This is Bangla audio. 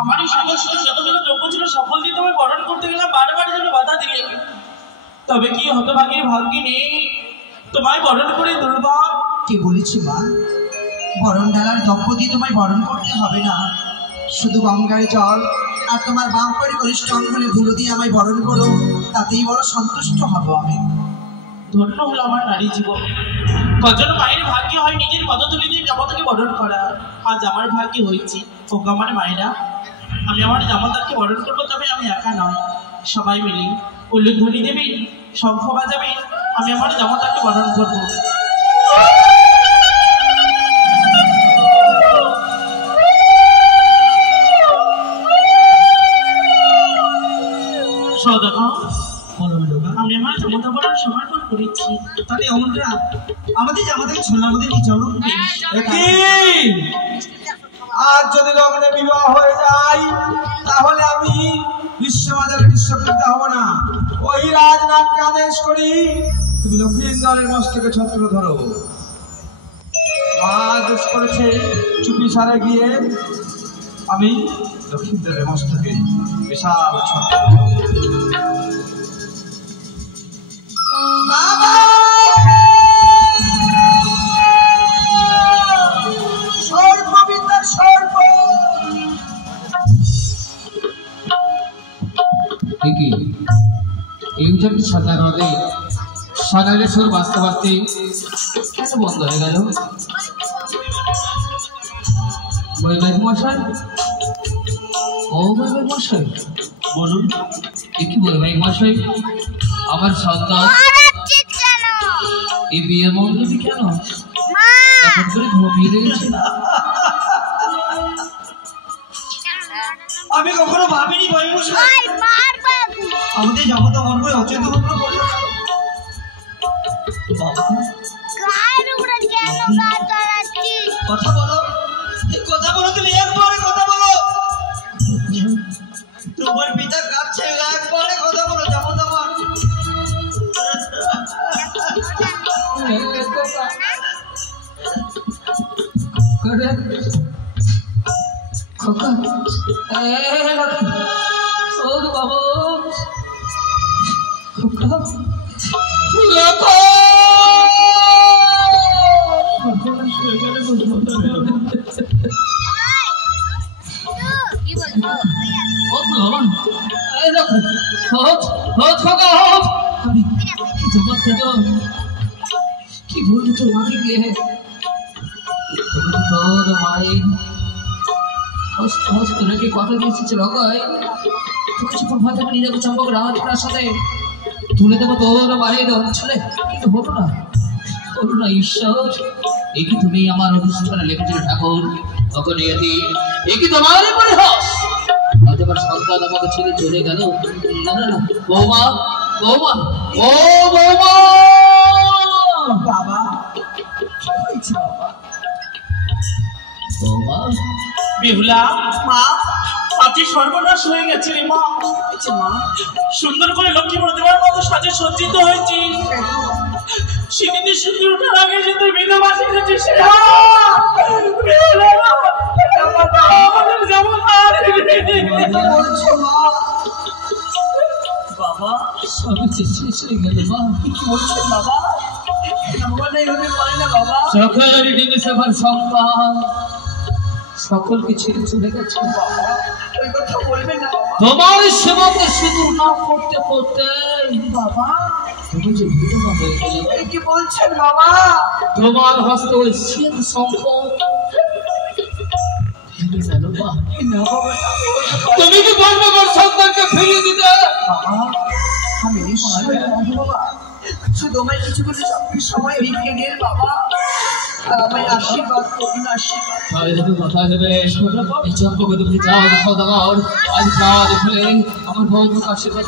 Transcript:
আমার এই সমস্যা যতগুলো দ্রব্য ছিল সফল দিয়ে তোমায় বরণ করতে গেলাম, বারবার যেন বাধা দিলে। তবে কি হতভাগীর ভাগ্যে নেই তোমায় বরণ করে দুর্ভাগ। কি বলেছি মা, বরণ ডালার দ্রব্য দিয়ে তোমায় বরণ করতে হবে না, শুধু গঙ্গার জল আর তোমার বাম পায়ের কনিষ্ঠ অঙ্গুলে ধুলো দিয়ে আমায় বরণ করো, তাতেই বড় সন্তুষ্ট হব আমি। ধন্য হলো আমার নারী জীবন। কজন মায়ের ভাগ্য হয় নিজের পদতুলি দিয়ে জামাতাকে বরণ করা, আজ আমার ভাগ্যে হয়েছে। ওগো আমার মায়েরা, আমি আমার জামাতাকে বরণ করবো, তবে আমি একা নয়, সবাই মিলে উল্লুধ্বনি দেবে, শঙ্খ বাজাবে, আমি আমার জামাতাকে বরণ করবো। আমি আমার জামাতা বরণ সমর্পণ করেছি। তাহলে অমনরা আমাদের জামাতাকে ছোলার মধ্যে কি চলো। আজ যদি লগ্নে বিবাহ হয়ে যায় তাহলে আমি বিশ্বমাতার বিশ্বকৃত হব না। ওই রাজনাথকে আদেশ করি তুমি লক্ষ্মীন্দরের মস্তকে ছত্র ধরো। আদেশ করেছে চুপি সারে গিয়ে আমি লক্ষ্মীন্দরের মস্তকে বিশাল ছত্র সাগরের সুর বাঁচতে বাঁচতে কেন বন্ধ হয়ে গেল? বৈবাহিক মশাই, ও বৈবাহিক মশাই বলুন। কি বৈবাহিক মশাই, আমার সন্তান এই বিয়ে মন্ডলী কেন এখন করে ঘুমিয়ে রয়েছে? আমি কখনো ভাবিনি আমাদের জামাতা মন করে অচেত ভাবনা করলো। কথা বলো, কথা বলো, তুমি একবারে কথা বলো। তোমার পিতা কাঁদছে, একবারে কথা বলো জামাতা মন। কি বললি তোর মাকে গিয়ে তোর মায়ের হস্ত হস্ত রেখে কথা দিয়েছে লগায় তোকে যখন ভাত নিয়ে যাবো চম্পক রাজটার সাথে তুলে দেবো তোর মায়ের অঞ্চলে, কিন্তু হলো না ঈশ্বর। এ কি তুমি আমার অনুষ্ঠানে লেগেছিল ঠাকুর, তখন এ কি তোমার পরিহাস? আজ আমার সন্তান আমাকে ছেড়ে চলে গেল। না না না বৌমা, বৌমা, ও বৌমা, বাবা কি হয়েছে বাবা? বৌমা, বেহুলা মা, আজকে সর্বনাশ হয়ে গেছে রে মা। মা সুন্দর করে লক্ষ্মী প্রতিমার মতো সাজে সজ্জিত হয়েছি, সিঁড়িতে সিঁড়ি ওঠার আগে যে তুই বিধবা সেজেছিস। বাবা সব শেষ হয়ে গেল মা। কি বলছেন বাবা? সকলের দিনে সবার সম্মান সকলকে ছেড়ে চলে গেছে। ওই কথা বলবেন না বাবা। তোমার সেবাকে সিঁদুর না করতে করতে বাবা তুমি যে বিধবা হয়ে গেলে। কি বলছেন বাবা? তোমার হস্তে ওই শীত শঙ্খ তুমি কি বলবে আমার সন্তানকে ফিরিয়ে দিতে? বাবা আমি বাবা শুধু আমায় কিছু করে সময় রেখে গেল বাবা, আমায় আশীর্বাদ করুন, আশীর্বাদ। কোথায় দেবে এই চম্পকে তুমি যাও, দেখো দাও আজ কাজ খুলে আমার বউকে আশীর্বাদ